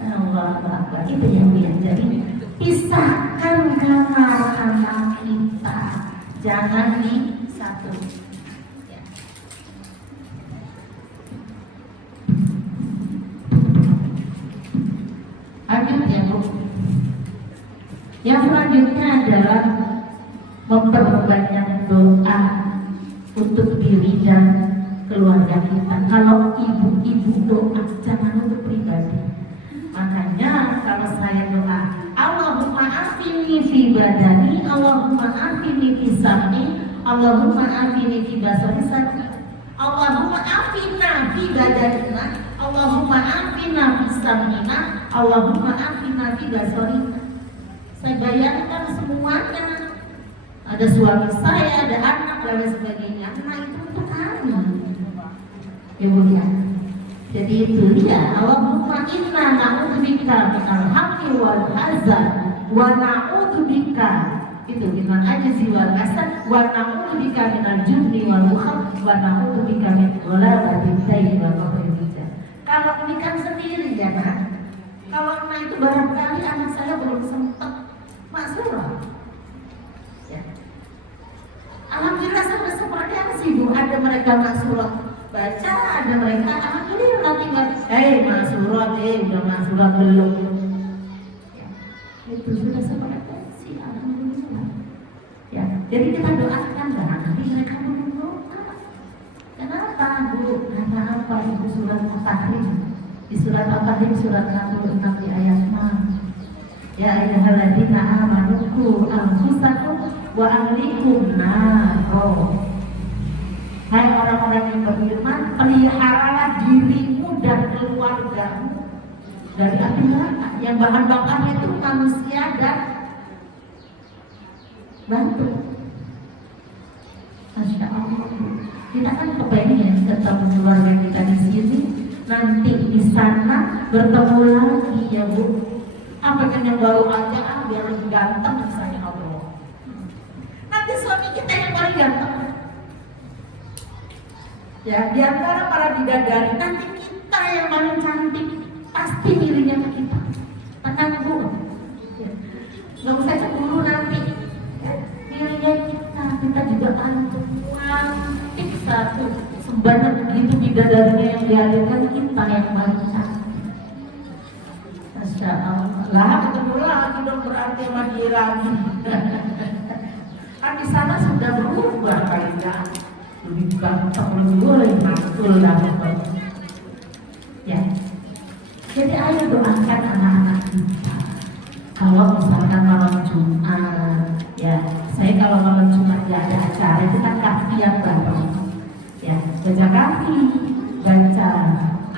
Allah, itu yang jadi pisahkan kamar anak kita, jangan di satu. Ya. Lanjut ya Bu. Yang selanjutnya adalah memperbanyak doa untuk diri dan keluarga kita. Kalau ibu-ibu doa, jangan untuk pribadi. Makanya kalau saya doa, Allahumma afini fi badani, Allahumma afini fi sam'i, Allahumma afini fi basari, Allahumma afina fi badanina, Allahumma afina fi sam'ina, Allahumma afina fi basarina. Saya bayangkan semuanya. Ada suami saya, ada anak dan lain sebagainya. Nah itu untuk kami. Ya Bu ya. Jadi itu ya, Allahumma inna na'udzubika minal hammi wal hazan wa na'udzubika itu minal ajzi wal kasal wa na'udzubika minal jubni wal bukhal wa na'udzubika min ghalabatil dayn wal qahri. Kalau nikah sendiri ya Nak, kalau itu barangkali anak saya belum sempat maksurah. Ya. Alhamdulillah sampai seperti apa sih Bu? Ada mereka maksurah baca, ada mereka alhamdulillah tinggal maksurah, udah maksurah belum. Ya. Itu sudah seperti sih alhamdulillah. Ya, jadi kita doakan nanti mereka berdoa. Kenapa Bu? Karena apa? Itu surat Al-Tahrim. Di surat Al-Tahrim surat 66 di ayat 6. Ya ayyuhalladzina amanu qu anfusakum wa ahlikum naro. Hai orang-orang yang beriman, peliharalah dirimu dan keluargamu dari api neraka yang bahan bakarnya itu manusia dan batu. Masya Allah. Kita kan kepengen ketemu keluarga kita di sini, nanti di sana bertemu lagi ya Bu. Apa kan yang baru aja biar lebih ganteng misalnya Allah. Nanti suami kita yang paling ganteng. Ya, di antara para bidadari nanti kita yang paling cantik, pasti milihnya ke kita. Tenang Bu. Ya. Gak usah cemburu nanti. Ya, milihnya kita juga cantik satu. Sebanyak begitu bidadarinya yang dihadirkan kita yang paling cantik. Masya Allah. Lah ketemu lagi dong berarti sama dia lagi. Kan di sana sudah berubah kali ya. Lebih ganteng, lebih mantul lah. Ya. Jadi ayo doakan anak-anak kita. Kalau misalkan malam Jumat, ya saya kalau malam Jumat ya ada acara itu kan kafi yang baru. Ya, baca kafi, baca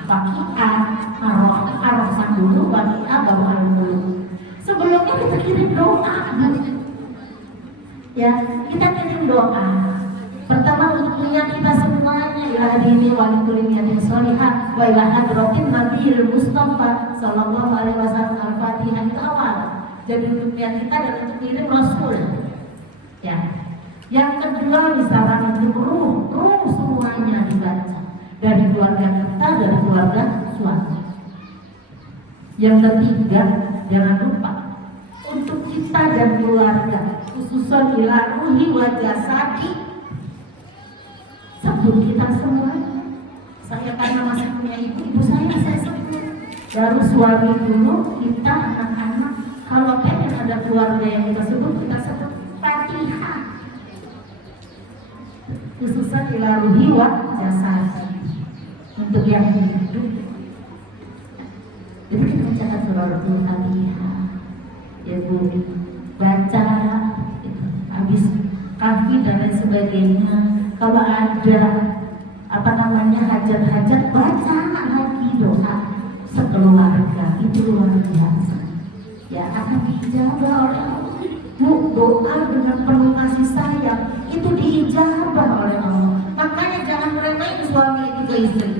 Waqiah, Ar-Rahman dulu, Waqiah baru Al-Mulk. Sebelumnya kita kirim doa. Ya, kita kirim doa. Pertama untuk niat kita semuanya, ila dini wa kulli niyatin sholihah wa ila hadratin Nabiyil Mustafa sallallahu alaihi wasallam. Al-Fatihah itu awal. Jadi untuk niat kita dan untuk kirim Rasul. Ya. Yang kedua misalnya untuk ruh semuanya dibaca dari keluarga kita, dari keluarga suami. Yang ketiga jangan lupa untuk kita dan keluarga, khususnya ila ruhi wa jasadi, sebut kita semuanya. Saya karena masih punya ibu saya sebut. Baru suami dulu, kita anak-anak. Kalau pengen ada keluarga yang kita sebut Fatihah. Khususnya ila ruhi wa jasadi, untuk yang hidup. Jadi kita baca surah Al-Fatihah, ya Bu, baca habis kafi dan lain sebagainya. Kalau ada hajat-hajat, baca lagi doa sekeluarga, itu luar biasa. Ya akan dijawab oleh Allah. Bu, doa dengan penuh kasih sayang itu diijabah oleh Allah. Makanya jangan meremehin suami itu ke istri.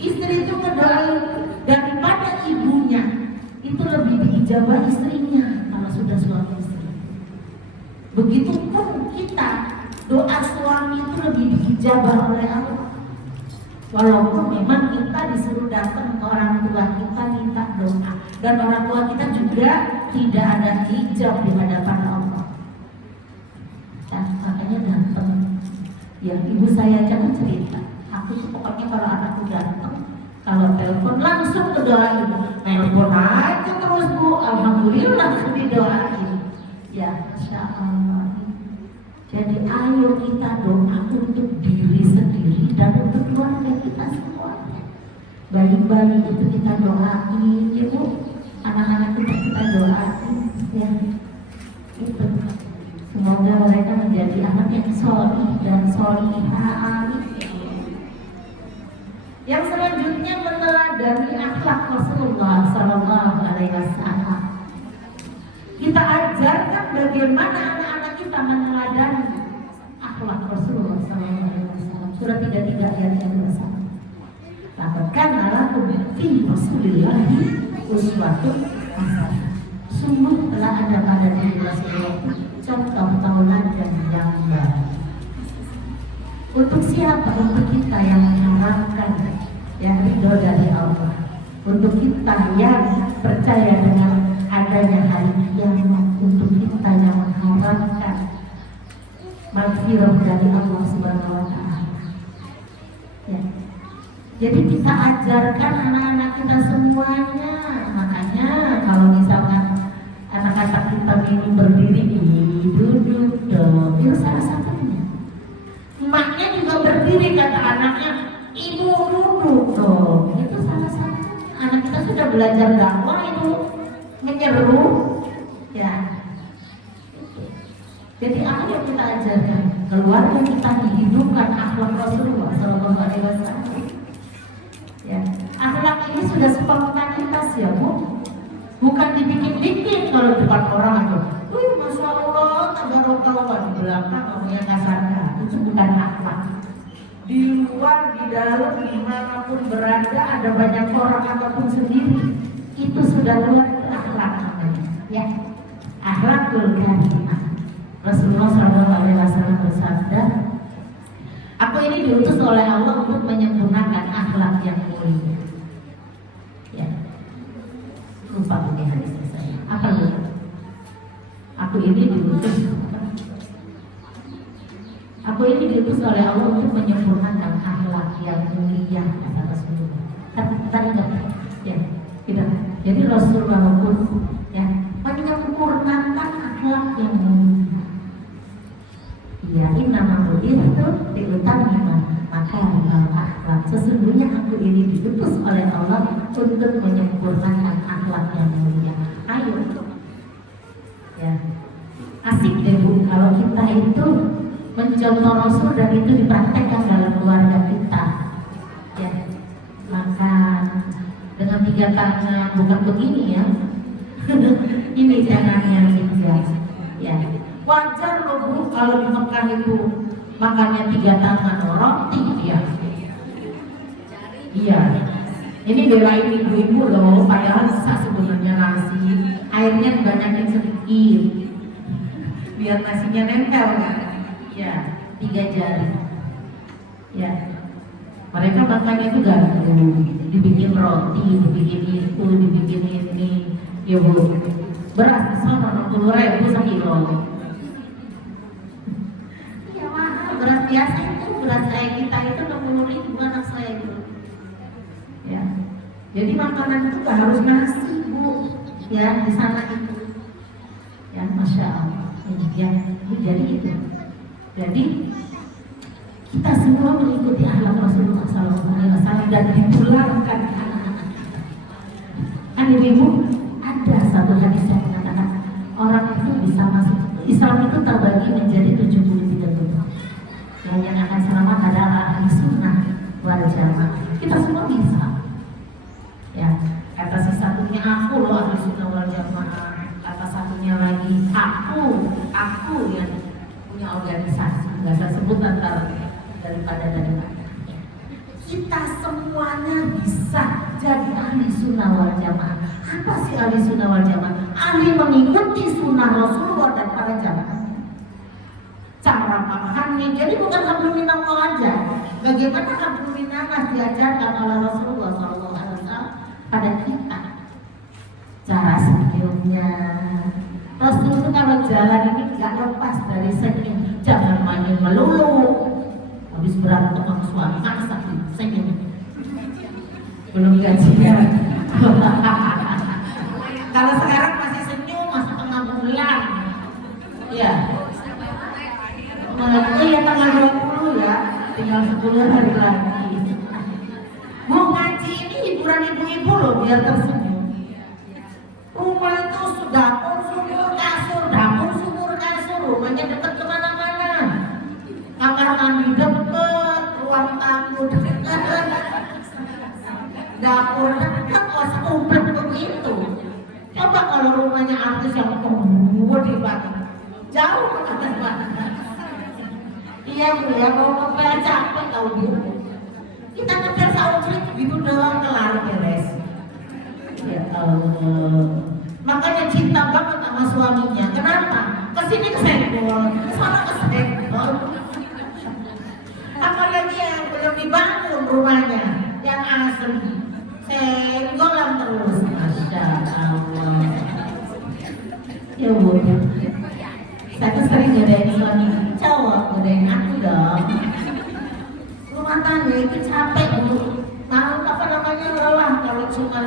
Istri itu ngedoain daripada ibunya, itu lebih diijabah istrinya kalau sudah suami istri. Begitupun kita, doa suami itu lebih diijabah oleh Allah. Walaupun memang kita disuruh datang ke orang tua kita minta doa, dan orang tua kita juga tidak ada hijab di hadapan Allah. Dan makanya datang. Ya ibu saya jangan cerita. Aku tuh pokoknya kalau anakku datang, kalau telepon langsung doain. Telepon aja terus Bu, alhamdulillah didoain. Ya Masya Allah. Jadi ayo kita doa untuk diri sendiri dan untuk keluarga kita semuanya. Bayi-bayi itu kita doain, ya Bu. Anak-anak kita doain, ya. Itu. Semoga mereka menjadi anak yang solih dan solihah. Yang selanjutnya meneladani akhlak Rasulullah Sallallahu Alaihi Wasallam. Kita ajarkan bagaimana anak-anak kita meneladani akhlak Rasulullah Sallallahu Alaihi Wasallam. Surah 33 ayat 21. Laqad kana lakum fi Rasulillahi uswatun hasanah. Sungguh telah ada pada diri Rasulullah contoh tauladan yang baik. Untuk siapa? Untuk kita yang mengharapkan yang ridho dari Allah. Untuk kita yang percaya dengan adanya hari kiamat. Untuk kita yang mengharapkan maghfirah dari Allah Subhanahu wa Ta'ala. Ya. Jadi kita ajarkan anak-anak kita semuanya. Makanya kalau misalkan anak-anak kita ini berdiri, duduk dong. Itu salah satunya. Emaknya juga berdiri, kata anaknya, ibu duduk dong. Itu salah satu. Anak kita sudah belajar dakwah itu menyeru, ya. Jadi apa yang kita ajarkan? Keluarga kita dihidupkan akhlak Rasulullah Sallallahu Alaihi Wasallam. Ya, akhlak ini sudah spontanitas ya Bu. Bukan dibikin-bikin kalau depan orang itu. Masya Allah, tabarakallah, di belakang ngomongnya kasarnya. Itu bukan akhlak. Di luar, di dalam, dimanapun berada, ada banyak orang ataupun sendiri, itu sudah luar akhlak namanya. Ya, akhlakul karimah. Rasulullah SAW bersabda, aku ini diutus oleh Allah untuk menyempurnakan akhlak yang mulia. Ya, lupa punya hadisnya saya. Apa lupa? Aku ini diutus oleh Allah untuk menyempurnakan akhlak yang mulia, kata Rasulullah. Kita ingat, ya, tidak. Jadi Rasulullah pun ya menyempurnakan akhlak yang mulia. Ya, innama bu'ithtu liutammima makarimal akhlak. Sesungguhnya aku ini diutus oleh Allah untuk menyempurnakan akhlak yang mulia. Ayo, ya, asik deh Bu kalau kita itu mencontoh Rasul dan itu dipraktekkan dalam keluarga kita. Ya, maka dengan 3 tangan, bukan begini ya. Ini jangan yang bijak. Ya, wajar loh Bu kalau di Mekah itu makannya 3 tangan roti ya. Iya. Ini belain ibu-ibu loh, padahal bisa sebenarnya nasi. Airnya dibanyakin sedikit biar nasinya nempel kan. Ya, 3 jari. Ya. Mereka makannya itu gantung, dibikin roti, dibikin itu, dibikin ini. Ya Bu, beras di sana 60.000 sekilo. Iya mahal, beras biasa itu, beras kayak kita itu 60.000 anak saya itu. Ya, jadi makanan itu gak harus nasi Bu, ya di sana itu. Ya, Masya Allah. Ya, jadi itu. Jadi kita semua mengikuti akhlak Rasulullah SAW dan ditularkan ke anak-anak kita. Kan ibu, ada satu hadis yang mengatakan orang itu bisa masuk Islam itu terbagi menjadi 73 bentuk. Yang akan selamat adalah ahli sunnah wal jamaah. Kita semua bisa. Ya, kata si satunya aku loh ahli sunnah wal jamaah. Kata satunya lagi aku yang punya organisasi. Nggak saya sebut antara daripada. Kita semuanya bisa jadi ahli sunnah wal jamaah. Apa sih ahli sunnah wal jamaah? Ahli mengikuti sunnah Rasulullah dan para jamaah. Cara pahami, jadi bukan hamdul minallah aja. Bagaimana hamdul minallah diajarkan oleh Rasulullah SAW pada kita. Cara senyumnya. Rasul itu kalau jalan ini gak lepas dari senyum. Jangan main melulu. Habis berantem sama suami masak senyum. Belum gajian. Kalau sekarang masih senyum, masih tengah bulan. Ya. Iya tanggal 20 ya, tinggal 10 hari lagi. Mau ngaji ini hiburan ibu-ibu loh biar tersenyum. Rumah itu sudah dapur sumur kasur, rumahnya dekat kemana-mana. Kamar mandi dekat, ruang tamu dekat, dapur dekat, kos komplek begitu. Coba kalau rumahnya artis yang di Batu, jauh kemana-mana. Iya Bu ya, kalau capek tahu Bu. Kita nyetel soundtrack gitu doang kelar beres. Ya Allah. Makanya cinta banget sama suaminya. Kenapa? Kesini kesenggol, kesana kesenggol. Apalagi yang belum dibangun rumahnya, yang asli, senggolan terus. Masya Allah. Ya Bu, saya tuh sering godain suami cowok, godain aku dong. Rumah tangga itu capek Bu. Mau apa namanya lelah kalau cuma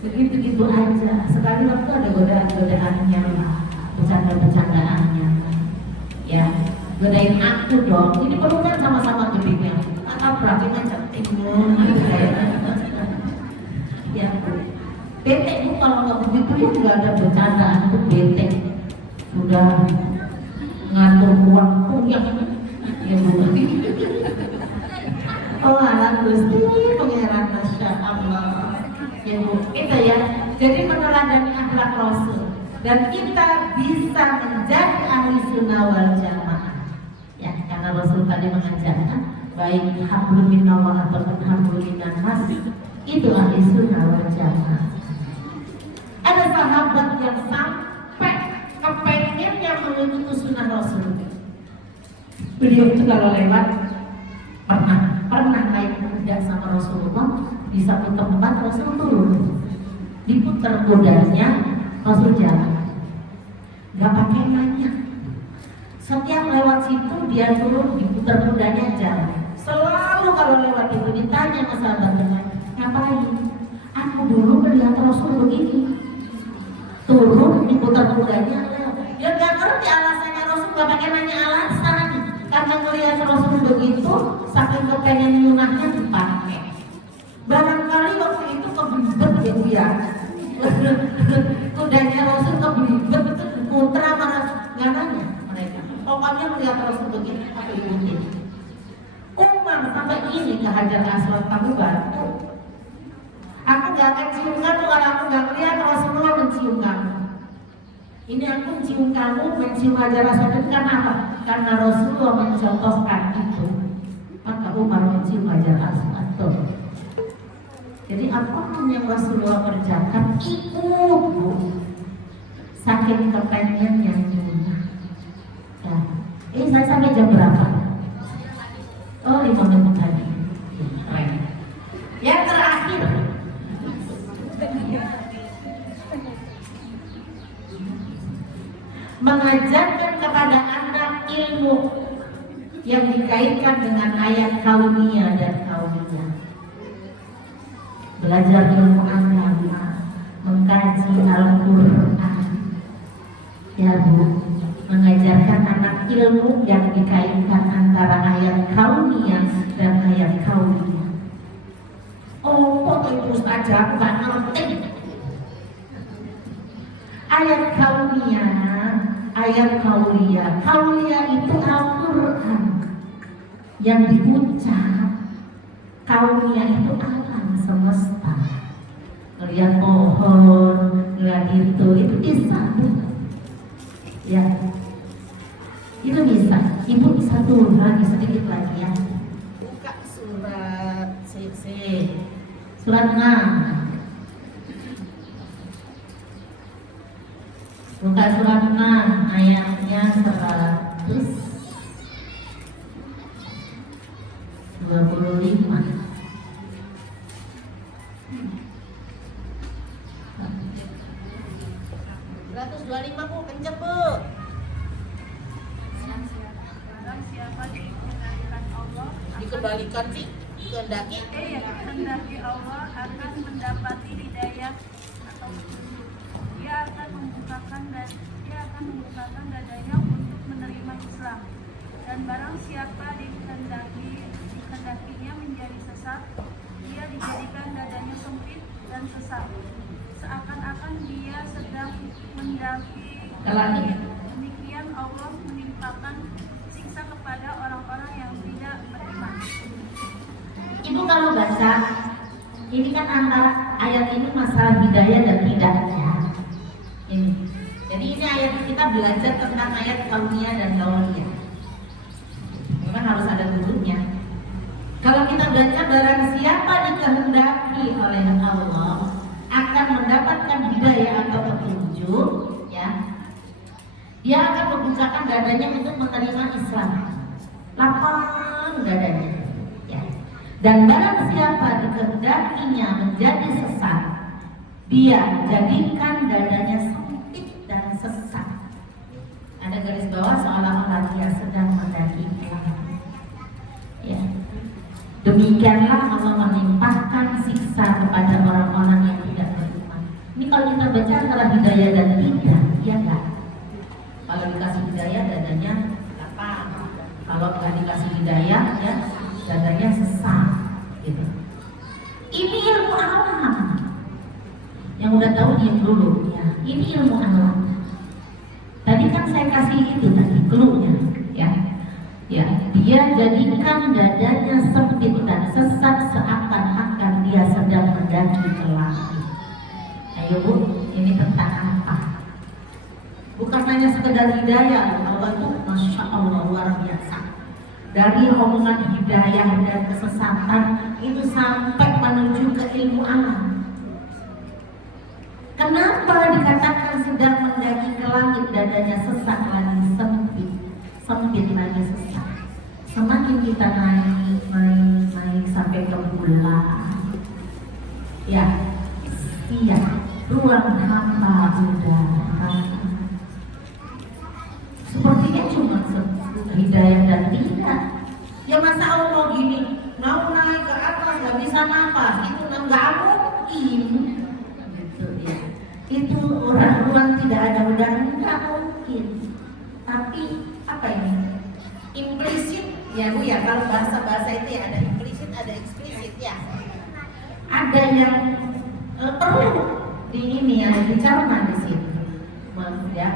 begitu-gitu aja. Sekali waktu ada godaan-godaannya, bercanda-bercandaannya. Ya, godain aku dong. Ini perlu kan sama-sama gedenya. Atau berarti macam timun gitu kayaknya. Ya, bete Bu kalau nggak begitu ya nggak ada bercandaan itu bete. Sudah ngatur uang punya. Ya Bu. Oh alam Gusti Pangeran Masya Allah. Ya Bu, itu ya. Jadi meneladani akhlak Rasul dan kita bisa menjadi ahli sunnah wal jamaah. Ya, karena Rasul tadi mengajarkan baik hablum minallah ataupun hablum minan nas itu ahli sunnah wal jamaah. Ada sahabat yang sampai kepengennya mengikuti sunnah Rasul. Beliau itu kalau lewat pernah naik kuda sama Rasulullah di satu tempat Rasul turun, diputar kudanya Rasul jalan, nggak pakai nanya. Setiap lewat situ dia turun, diputar kudanya jalan. Selalu kalau lewat itu ditanya sama sahabatnya, ngapain? Aku dulu melihat Rasul begini, turun diputar kudanya lewat. Dia nggak ngerti alasannya Rasul nggak pakai nanya alasan. Karena melihat Rasul begitu, saking kepengen lunahnya dipakai. Barangkali waktu itu kebelibet ya Bu ya. Kudanya Rasul kebelibet, putra mana nggak nanya mereka. Pokoknya melihat Rasul begitu, aku ikutin. Umar sampai ini ke Hajar Aswad kamu bantu. Aku nggak akan cium kamu kalau aku nggak melihat Rasulullah mencium kamu. Ini aku mencium kamu, mencium Hajar Aswad itu karena apa? Karena Rasulullah mencontohkan itu. Maka Umar mencium Hajar Aswad. Jadi apa yang Rasulullah kerjakan ikut Bu. Saking kepengennya dunia. Ya. Ini saya sampai jam berapa? Oh 5 menit tadi. Yang terakhir. Mengajarkan kepada anak ilmu yang dikaitkan dengan ayat kauniyah dan kauniyah. Belajar ilmu agama, mengkaji Al-Quran. Ya Bu, mengajarkan anak ilmu yang dikaitkan antara ayat kauniyah dan ayat kauniyah. Oh, kok itu Ustazah, aku gak ngerti. Ayat kauniyah, ayat kauliyah. Kauliyah itu Al-Quran yang diucap. Kauliyah itu alam semesta. Lihat pohon, lihat itu bisa. Ya, itu bisa. Ibu bisa turun lagi sedikit lagi ya. Buka surat surat 6. Buka surat 6 ayatnya 125. 125 Bu, kenceng Bu. Dikembalikan sih, kehendaki. Kehendaki Allah akan mendapati hidayah atau dia akan membukakan dadanya untuk menerima Islam. Dan barang siapa dikehendakinya menjadi sesat, dia dijadikan dadanya sempit dan sesat, seakan-akan dia sedang mendaki. Demikian Allah menimpakan siksa kepada orang-orang yang tidak beriman. Ibu kalau baca, ini kan antara ayat ini masalah hidayah dan tidaknya. Ini. Jadi ini ayat kita belajar tentang ayat kauniyah dan kauliyah. Memang harus ada gurunya. Kalau kita baca barang siapa dikehendaki oleh Allah akan mendapatkan hidayah atau petunjuk, ya, dia akan membukakan dadanya untuk menerima Islam, lapang dadanya, ya. Dan barang siapa dikehendakinya menjadi sesat, dia jadikan dadanya sempit dan sesat. Ada garis bawah seolah-olah dia sedang mendaki neraka. Ya. Demikianlah Allah menimpakan siksa kepada orang-orang yang tidak beriman. Ini kalau kita baca antara hidayah dan tidak, ya enggak? Kalau dikasih hidayah dadanya lapang, kalau nggak dikasih hidayah ya dadanya sesat, gitu. Ini ilmu alam. Yang udah tahu diam dulu, ya. Ini ilmu alam. Tadi kan saya kasih itu tadi clue-nya, ya. Ya, dia jadikan dadanya sempit dan sesat seakan-akan dia sedang mendaki ke langit. Ayo Bu, ini tentang apa? Bukan hanya sekedar hidayah, Allah itu Masya Allah luar biasa. Dari omongan hidayah dan kesesatan itu sampai menuju ke ilmu alam. Kenapa dikatakan sedang mendaki ke langit dadanya sesat lagi sempit? Sempit lagi sesat. Semakin kita naik sampai ke bulan, ya, iya, ruang hampa udara. Sepertinya cuma hidayah dan tidak. Ya masa Allah mau gini, mau naik ke atas nggak bisa napas, itu nggak mungkin. Gitu ya. Itu ruang tidak ada udara nggak mungkin. Tapi apa ini? Implisit ya Bu ya, kalau bahasa itu ya ada implisit, ada eksplisit ya. Ada yang perlu di ini ya dicerna di sini, ya,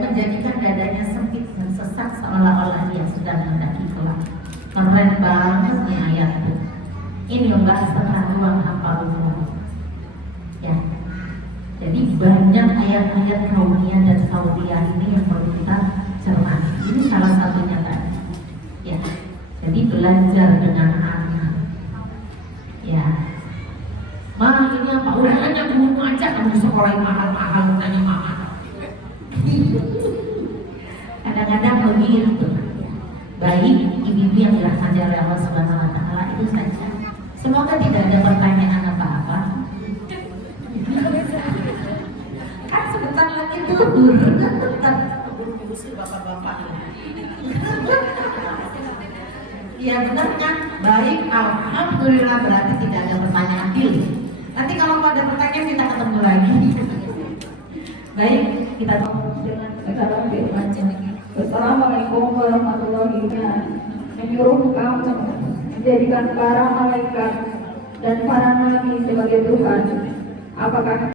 menjadikan dadanya sempit dan sesat seolah-olah dia sedang mendaki ke langit. Keren banget nih ayat itu. Ini membahas tentang ruang hampa udara. Ya. Jadi banyak ayat-ayat kauniyah dan kauniyah ini yang perlu kita cermati. Ini salah satunya tadi. Ya, jadi belajar dengan anak. Ya, Ma ini apa? Udah nanya guru aja, kamu sekolah yang mahal-mahal nanya mahal. Kadang-kadang begitu. Baik ibu-ibu yang dirahmati oleh Allah Subhanahu Wa Taala, itu saja. Semoga tidak ada pertanyaan apa-apa. Kan sebentar lagi tidur. Usir bapak-bapak. Iya benar kan? Baik, alhamdulillah berarti tidak ada pertanyaan dulu. Nanti kalau ada pertanyaan kita ketemu lagi. Baik, kita dengan sekarang firman-Nya. Assalamualaikum warahmatullahi wabarakatuh. Menyuruh kamu menjadikan para malaikat dan para nabi sebagai Tuhan. Apakah